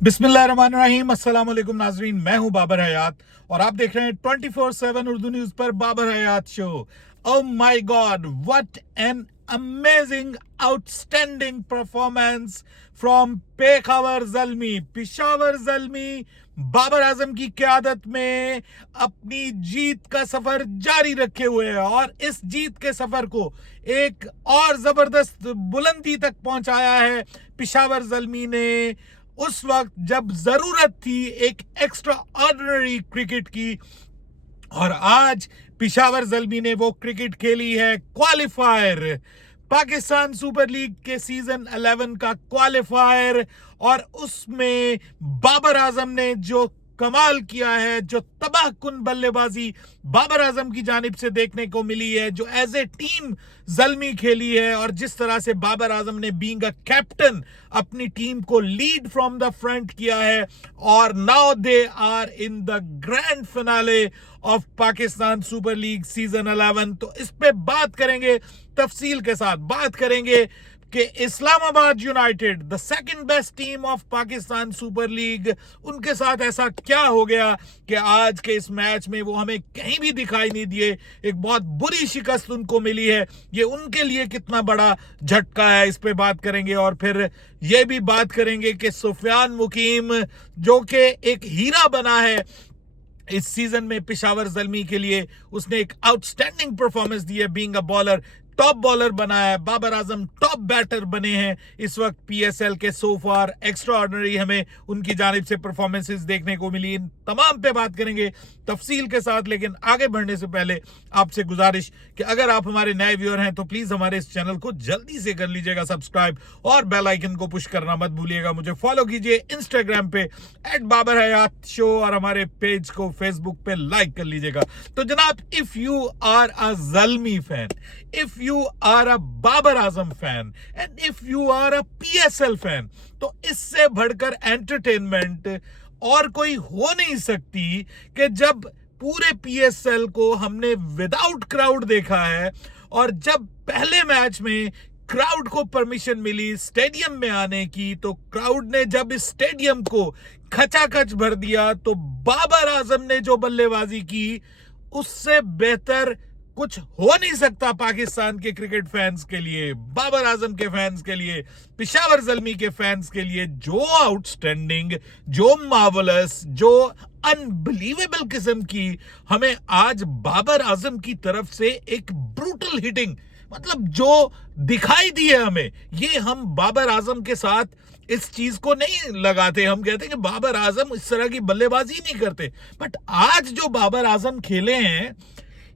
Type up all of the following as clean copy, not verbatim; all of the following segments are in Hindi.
बिस्मिल्लाहिर्रहमानिर्रहीम, अस्सलाम वालेकुम नाजरीन। मैं हूं बाबर हयात और आप देख रहे हैं 24/7 उर्दू न्यूज पर Babar Hayat show. Oh my God, what an amazing outstanding performance from Peshawar Zalmi Babar Azam की क़यादत में अपनी जीत का सफर जारी रखे हुए है और इस जीत के सफर को एक और जबरदस्त बुलंदी तक पहुंचाया है पिशावर जल्मी ने उस वक्त जब जरूरत थी एक एक्स्ट्रा ऑर्डिनरी क्रिकेट की। और आज पिशावर जल्मी ने वो क्रिकेट खेली है, क्वालिफायर, पाकिस्तान सुपर लीग के सीजन 11 का क्वालिफायर। और उसमें बाबर आजम ने जो कमाल किया है, जो तबाहकुन बल्लेबाजी बाबर आजम की जानिब से देखने को मिली है, जो एज ए टीम जल्मी खेली है और जिस तरह से बाबर आजम ने बीइंग अ कैप्टन अपनी टीम को लीड फ्रॉम द फ्रंट किया है। और now they are in the grand finale of Pakistan super league season 11। तो इस पे बात करेंगे, तफसील के साथ बात करेंगे कि Islamabad United, the second best team of Pakistan super league, उनके साथ ऐसा क्या हो गया कि आज के इस मैच में वो हमें कहीं भी दिखाई नहीं दिए। एक बहुत बुरी शिकस्त उनको मिली है, ये उनके लिए कितना बड़ा झटका है, इस पे बात करेंगे। और फिर ये भी बात करेंगे कि सुफियान मुकीम, जो कि एक हीरा बना है इस सीजन में पिशावर जल्मी के लिए, उसने एक आउटस्टैंडिंग परफॉर्मेंस दी है, being a bowler, top bowler बना है। बाबर आजम टॉप बैटर बने हैं इस वक्त पीएसएल के। सो फार एक्स्ट्रा ऑर्डिनरी हमें उनकी जानिब से परफॉर्मेंसेस देखने को मिली। इन तमाम पे बात करेंगे तफसील के साथ, लेकिन आगे बढ़ने से पहले आपसे गुजारिश कि अगर आप हमारे नए व्यूअर हैं तो प्लीज हमारे इस चैनल को जल्दी से कर लीजिएगा सब्सक्राइब और बेल आइकन को पुश करना मत भूलिएगा। मुझे फॉलो कीजिए इंस्टाग्राम पे @बाबर-हयात-शो और हमारे पेज को फेसबुक पे लाइक कर लीजिएगा। तो जनाब, if you are a Zalmi fan, if you are a Babar Azam fan and if you are a PSL fan, तो इससे बढ़कर एंटरटेनमेंट और कोई हो नहीं सकती कि जब पूरे PSL को हमने विदाउट क्राउड देखा है और जब पहले मैच में क्राउड को परमिशन मिली स्टेडियम में आने की, तो क्राउड ने जब इस स्टेडियम को खचाखच भर दिया, तो बाबर आजम ने जो बल्लेबाजी की उससे बेहतर कुछ हो नहीं सकता पाकिस्तान के क्रिकेट फैंस के लिए, बाबर आजम के फैंस के लिए, पिशावर जल्मी के फैंस के लिए। जो आउटस्टैंडिंग, जो मार्वलस, जो अनबिलीवेबल किस्म की हमें आज बाबर आजम की तरफ से एक ब्रूटल हिटिंग, मतलब जो दिखाई दी है हमें, ये हम बाबर आजम के साथ इस चीज को नहीं लगाते। हम कहते हैं कि बाबर आजम इस तरह की बल्लेबाजी नहीं करते, बट आज जो बाबर आजम खेले हैं,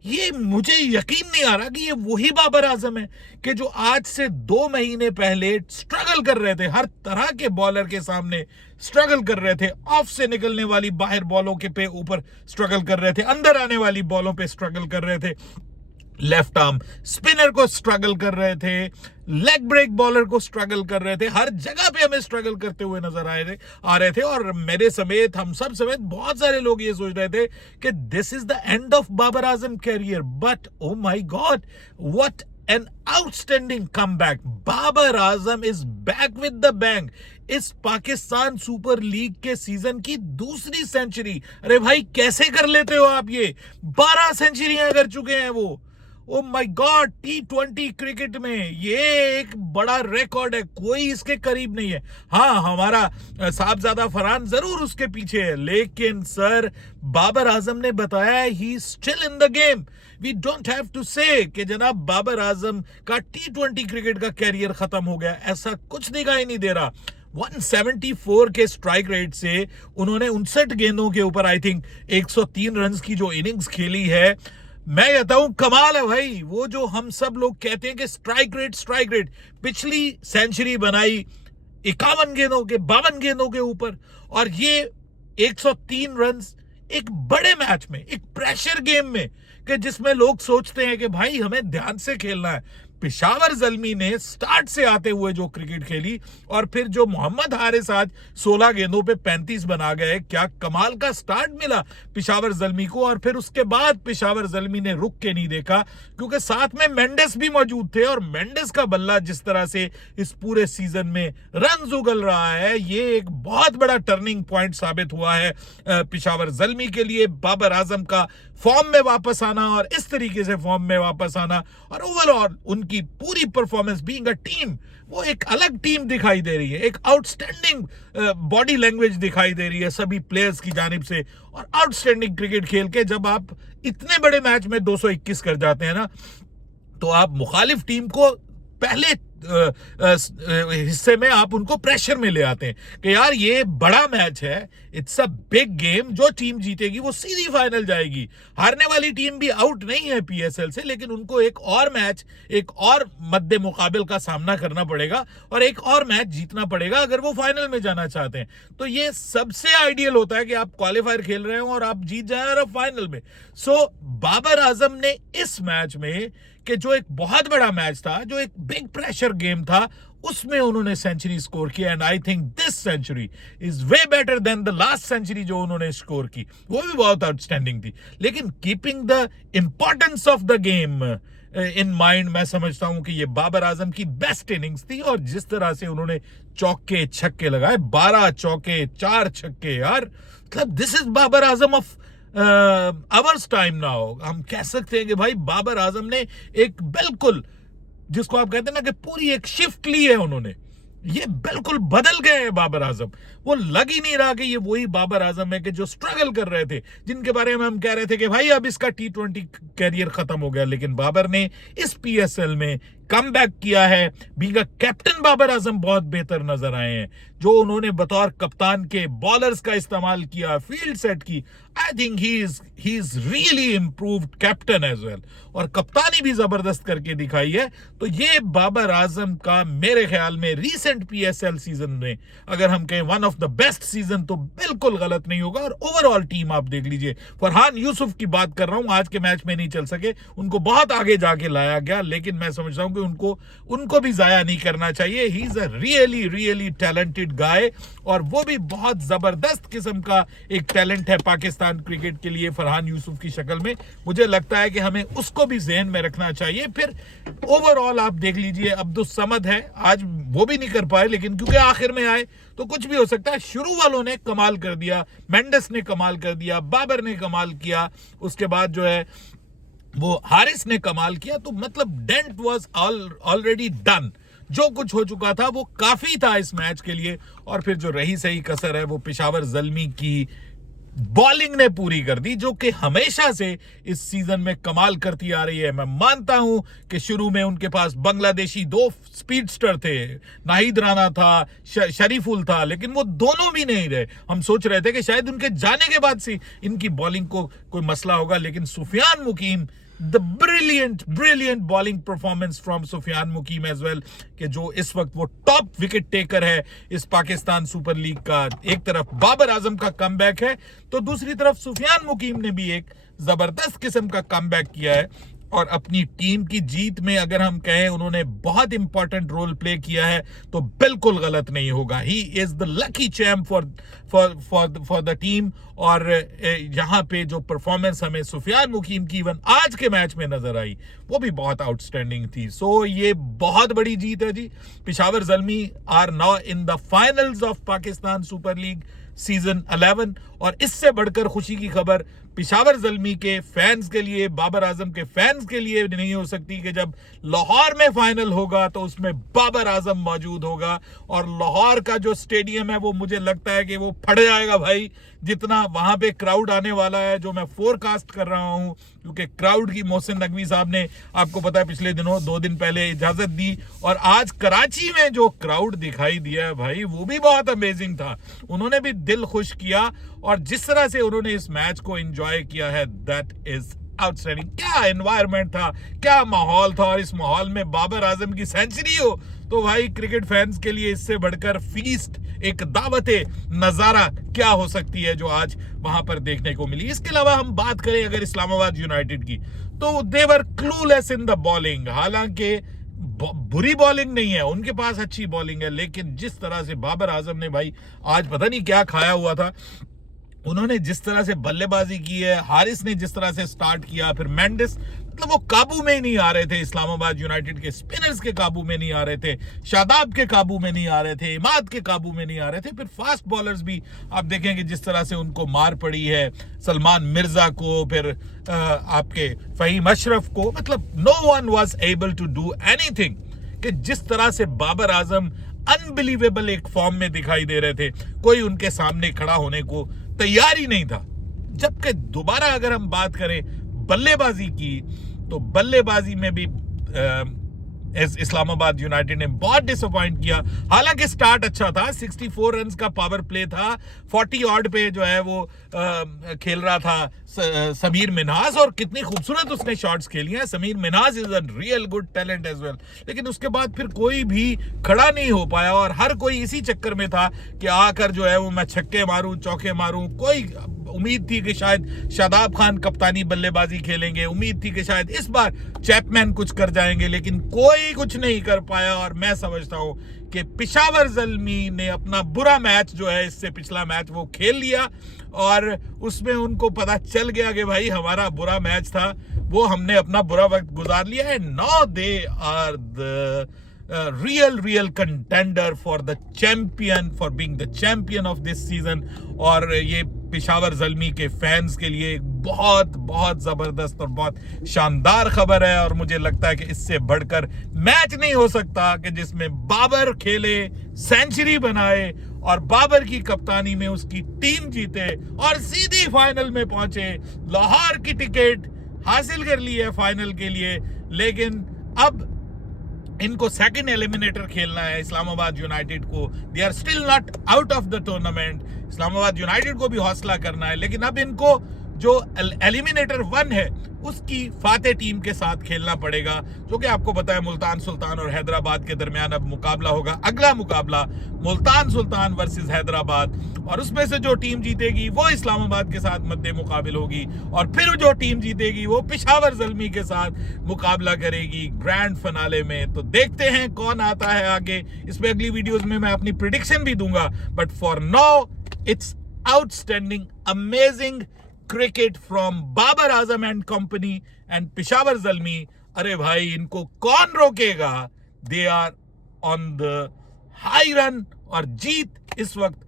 ये मुझे यकीन नहीं आ रहा कि ये वही बाबर आजम है कि जो आज से 2 महीने पहले स्ट्रगल कर रहे थे, हर तरह के बॉलर के सामने स्ट्रगल कर रहे थे, ऑफ से निकलने वाली बाहर बॉलों के पे ऊपर स्ट्रगल कर रहे थे, अंदर आने वाली बॉलों पे स्ट्रगल कर रहे थे, लेफ्ट आर्म स्पिनर को स्ट्रगल कर रहे थे, लेग ब्रेक बॉलर को स्ट्रगल कर रहे थे, हर जगह पे हमें स्ट्रगल करते हुए नजर आ रहे थे। और मेरे समेत, हम सब समेत बहुत सारे लोग ये सोच रहे थे कि this is the end of Babar Azam career. But oh my God, what an outstanding comeback. Babar Azam is back with the bang. इस पाकिस्तान सुपर लीग के सीजन की दूसरी सेंचुरी, अरे भाई कैसे कर लेते हो आप ये? 12 सेंचुरियां कर चुके हैं वो। ओ माय गॉड, T20 क्रिकेट में ये एक बड़ा रिकॉर्ड है, कोई इसके करीब नहीं है। हाँ, हमारा साहबजादा फरहान जरूर उसके पीछे है, लेकिन सर बाबर आजम ने बताया he still in the game. We don't have to say कि जनाब बाबर आजम का T20 क्रिकेट का कैरियर खत्म हो गया, ऐसा कुछ दिखाई नहीं दे रहा। 174 के स्ट्राइक रेट से उन्होंने 59 गेंदों के ऊपर आई थिंक 103 रन की जो इनिंग्स खेली है, मैं कहता हूं कमाल है भाई। वो जो हम सब लोग कहते हैं कि स्ट्राइक रेट, पिछली सेंचुरी बनाई 51 गेंदों के, 52 गेंदों के ऊपर, और ये 103 रन एक बड़े मैच में, एक प्रेशर गेम में, कि जिसमें लोग सोचते हैं कि भाई हमें ध्यान से खेलना है। पेशावर ज़ल्मी ने स्टार्ट से आते हुए जो क्रिकेट खेली और फिर जो मोहम्मद हारिस आज 16 गेंदों पे 35 बना गए, क्या कमाल का स्टार्ट मिला पेशावर ज़ल्मी को। और फिर उसके बाद पेशावर ज़ल्मी ने रुक के नहीं देखा, क्योंकि साथ में मेंडिस भी मौजूद थे और मेंडिस का बल्ला जिस तरह से इस पूरे सीजन में रन उगल रहा है, ये एक बहुत बड़ा टर्निंग पॉइंट साबित हुआ है पेशावर ज़ल्मी के लिए। बाबर आजम का फॉर्म में वापस आना और इस तरीके से फॉर्म में वापस आना और ओवरऑल उनकी पूरी परफॉर्मेंस बीइंग अ टीम, वो एक अलग टीम दिखाई दे रही है, एक आउटस्टैंडिंग बॉडी लैंग्वेज दिखाई दे रही है सभी प्लेयर्स की जानिब से। और आउटस्टैंडिंग क्रिकेट खेल के जब आप इतने बड़े मैच में 221 कर जाते हैं ना, तो आप मुखालिफ टीम को पहले हिस्से में आप उनको प्रेशर में ले आते हैं कि यार ये बड़ा मैच है, इट्स अ बिग गेम, जो टीम जीतेगी वो सीधी फाइनल जाएगी। हारने वाली टीम भी आउट नहीं है पीएसएल से, लेकिन उनको एक और मैच, एक और मद्दे मुकाबिल का सामना करना पड़ेगा और एक और मैच जीतना पड़ेगा अगर वो फाइनल में जाना चाहते हैं। तो ये सबसे आइडियल होता है कि आप क्वालिफायर खेल रहे हो और आप जीत जाए और फाइनल में। सो बाबर आजम ने इस मैच में, कि जो एक बहुत बड़ा मैच था, जो एक बिग प्रेशर गेम था, उसमें उन्होंने सेंचुरी स्कोर किया। And I think this century is way better than the last century जो उन्होंने स्कोर की, वो भी बहुत आउटस्टैंडिंग थी। लेकिन keeping the importance of the game in mind, मैं समझता हूं कि ये बाबर आजम की बेस्ट इनिंग्स थी। और जिस तरह से उन्होंने चौके छक्के लगाए, 12 चौके 4 छक्के, यार मतलब this is Babar Azam of ours time now. हम कह सकते हैं कि भाई बाबर आजम ने एक बिल्कुल, जिसको आप कहते हैं ना कि पूरी एक शिफ्ट ली है उन्होंने, ये बिल्कुल बदल गए हैं बाबर आजम। वो लग ही नहीं रहा कि ये वही बाबर आजम है कि जो स्ट्रगल कर रहे थे, जिनके बारे में हम कह रहे थे कि भाई अब इसका T20 कैरियर खत्म हो गया। लेकिन बाबर ने इस पीएसएल में कम बैक किया है। Being a captain Babar Azam बहुत बेहतर नजर आए हैं। जो उन्होंने बतौर कप्तान के बॉलर्स का इस्तेमाल किया, फील्ड सेट की, I think he is really improved captain as well. और कप्तानी भी जबरदस्त करके दिखाई है। तो ये बाबर आजम का मेरे ख्याल में रीसेंट पीएसएल सीजन में, अगर हम कहें one of the best season, तो बिल्कुल गलत नहीं होगा। और ओवरऑल टीम आप देख लीजिए, फरहान यूसुफ की बात कर रहा हूं, आज के मैच में नहीं चल सके, उनको बहुत आगे जाके लाया गया, लेकिन मैं समझ रहा हूं कि उनको भी जाया नहीं करना चाहिए। He is a really really talented guy, और वो भी बहुत जबरदस्त किस्म का एक टैलेंट है पाकिस्तान क्रिकेट के लिए फरहान यूसुफ की शक्ल में। मुझे लगता है कि हमें उसको भी ज़हन में रखना चाहिए। फिर ओवरऑल आप देख लीजिए, अब्दुस समद है, आज वो भी नहीं कर पाए, लेकिन क्योंकि आखिर में आए तो कुछ भी हो सकता है। शुरू वालों ने कमाल कर दिया, मेंडिस ने कमाल कर दिया, बाबर ने कमाल किया, उसके बाद जो है वो हारिस ने कमाल किया। तो मतलब डेंट वाज ऑलरेडी डन, जो कुछ हो चुका था वो काफी था इस मैच के लिए। और फिर जो रही सही कसर है वो पेशावर ज़ल्मी की बॉलिंग ने पूरी कर दी, जो कि हमेशा से इस सीजन में कमाल करती आ रही है। मैं मानता हूं कि शुरू में उनके पास बांग्लादेशी 2 स्पीडस्टर थे, नाहिद राना था, शरीफुल था, लेकिन वो दोनों भी नहीं रहे। हम सोच रहे थे कि शायद उनके जाने के बाद से इनकी बॉलिंग को कोई मसला होगा, लेकिन Sufiyan Muqeem, the brilliant bowling performance from Sufiyan Muqeem as well, कि जो इस वक्त वो टॉप विकेट टेकर है इस पाकिस्तान सुपर लीग का। एक तरफ बाबर आजम का कमबैक है, तो दूसरी तरफ सुफियान मुकीम ने भी एक जबरदस्त किस्म का कमबैक किया है। और अपनी टीम की जीत में अगर हम कहें उन्होंने बहुत इंपॉर्टेंट रोल प्ले किया है, तो बिल्कुल गलत नहीं होगा। He is the lucky champ for the team. और यहाँ पे जो परफॉर्मेंस हमें सुफियान मुकीम की इवन आज के मैच में नजर आई, वो भी बहुत आउटस्टैंडिंग थी। सो ये बहुत बड़ी जीत है जी। Peshawar Zalmi are now in the finals of Pakistan super league season 11। और इससे बढ़कर खुशी की खबर पेशावर ज़ल्मी के फैंस के लिए, बाबर आजम के फैंस के लिए नहीं हो सकती कि जब लाहौर में फाइनल होगा तो उसमें बाबर आजम मौजूद होगा। और लाहौर का जो स्टेडियम है वो मुझे लगता है कि वो फट जाएगा भाई, जितना वहां पे क्राउड आने वाला है, जो मैं फोरकास्ट कर रहा हूं। क्योंकि क्राउड की मोहसिन नकवी साहब ने, आपको पता है, पिछले दिनों 2 दिन पहले इजाजत दी, और आज कराची में जो क्राउड दिखाई दिया है भाई, वो भी बहुत अमेजिंग था। उन्होंने भी दिल खुश किया, और जिस तरह से उन्होंने इस मैच को एंजॉय किया है, दैट इज आउटस्टैंडिंग। क्या एनवायरनमेंट था, क्या माहौल था, और इस माहौल में बाबर आजम की सेंचुरी हो तो भाई क्रिकेट फैंस के लिए इससे बढ़कर फीस्ट, एक दावते नजारा क्या हो सकती है जो आज वहां पर देखने को मिली। इसके अलावा हम बात करें अगर इस्लामाबाद यूनाइटेड की, तो देवर क्लूलेस इन द बॉलिंग। हालांकि बुरी बॉलिंग नहीं है, उनके पास अच्छी बॉलिंग है, लेकिन जिस तरह से बाबर आजम ने भाई आज पता नहीं क्या खाया हुआ था, उन्होंने जिस तरह से बल्लेबाजी की है, हारिस ने जिस तरह से स्टार्ट किया, फिर मेंडिस, मतलब वो काबू में ही नहीं आ रहे थे। इस्लामाबाद यूनाइटेड के स्पिनर्स के काबू में नहीं आ रहे थे, शादाब के काबू में नहीं आ रहे थे, इमाद के काबू में नहीं आ रहे थे। फिर फास्ट बॉलर्स भी आप देखेंगे जिस तरह से उनको मार पड़ी है, सलमान मिर्जा को, फिर आपके फहीम अशरफ को, मतलब no one was able to do anything. कि जिस तरह से बाबर आजम अनबिलीवेबल एक फॉर्म में दिखाई दे रहे थे, कोई उनके सामने खड़ा होने को तैयार ही नहीं था। जबकि दोबारा अगर हम बात करें बल्लेबाजी की, तो बल्लेबाजी में भी इस्लामाबाद यूनाइटेड ने बहुत डिसअपॉइंट किया। हालांकि स्टार्ट अच्छा था, 64 रन्स का पावर प्ले था, 40 ऑड पे जो है वो खेल रहा था समीर मिन्हास, और कितनी खूबसूरत उसने शॉट्स खेली हैं। Sameer Minhas is a real good talent as well, लेकिन उसके बाद फिर कोई भी खड़ा नहीं हो पाया, और हर कोई इसी चक्कर में था कि आकर जो है वो मैं छक्के मारूं, चौके मारूं। कोई उम्मीद थी कि शायद शादाब खान कप्तानी बल्लेबाजी खेलेंगे, उम्मीद थी कि शायद इस बार चैपमैन कुछ कर जाएंगे, लेकिन कोई कुछ नहीं कर पाया। और मैं समझता हूं कि पेशावर ज़ल्मी ने अपना बुरा मैच जो है, इससे पिछला मैच वो खेल लिया, और उसमें उनको पता चल गया कि भाई हमारा बुरा मैच था, वो हमने अपना बुरा वक्त गुजार लिया है। Now they are the real contender for the champion, for being the champion of this season। और ये पेशावर ज़ल्मी के फैंस के लिए एक बहुत बहुत जबरदस्त और बहुत शानदार खबर है, और मुझे लगता है कि इससे बढ़कर मैच नहीं हो सकता कि जिसमें बाबर खेले, सेंचुरी बनाए, और बाबर की कप्तानी में उसकी टीम जीते और सीधी फाइनल में पहुंचे। लाहौर की टिकट हासिल कर ली है फाइनल के लिए, लेकिन अब इनको सेकंड एलिमिनेटर खेलना है इस्लामाबाद यूनाइटेड को। They are still not out of the tournament. Islamabad United को भी हौसला करना है, लेकिन अब इनको जो एलिमिनेटर 1 है उसकी फाते टीम के साथ खेलना पड़ेगा, जो कि आपको पता है मुल्तान सुल्तान और हैदराबाद के दरमियान अब मुकाबला होगा। अगला मुकाबला मुल्तान सुल्तान वर्सेस हैदराबाद, और उसमें से जो टीम जीतेगी वो इस्लामाबाद के साथ मद्दे मुकाबिल होगी, और फिर जो टीम जीतेगी वो पेशावर ज़ल्मी के साथ मुकाबला करेगी ग्रैंड फिनाले में। तो देखते हैं कौन आता है आगे। इसमें अगली वीडियोस में मैं अपनी प्रिडिक्शन भी दूंगा, but for now it's outstanding, amazing cricket from Babar Azam and company and Peshawar Zalmi. अरे भाई, इनको कौन रोकेगा? They are on the high run, और जीत इस वक्त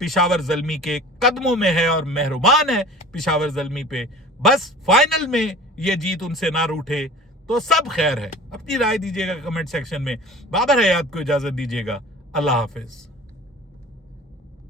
पेशावर ज़ल्मी के कदमों में है, और मेहरबान है पेशावर ज़ल्मी पे। बस फाइनल में ये जीत उनसे ना रूठे तो सब खैर है। अपनी राय दीजिएगा कमेंट सेक्शन में। बाबर हयात को इजाजत दीजिएगा। अल्लाह हाफिज।